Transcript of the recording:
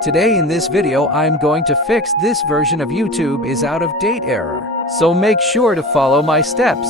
Today in this video I'm going to fix this version of YouTube is out of date error. So make sure to follow my steps.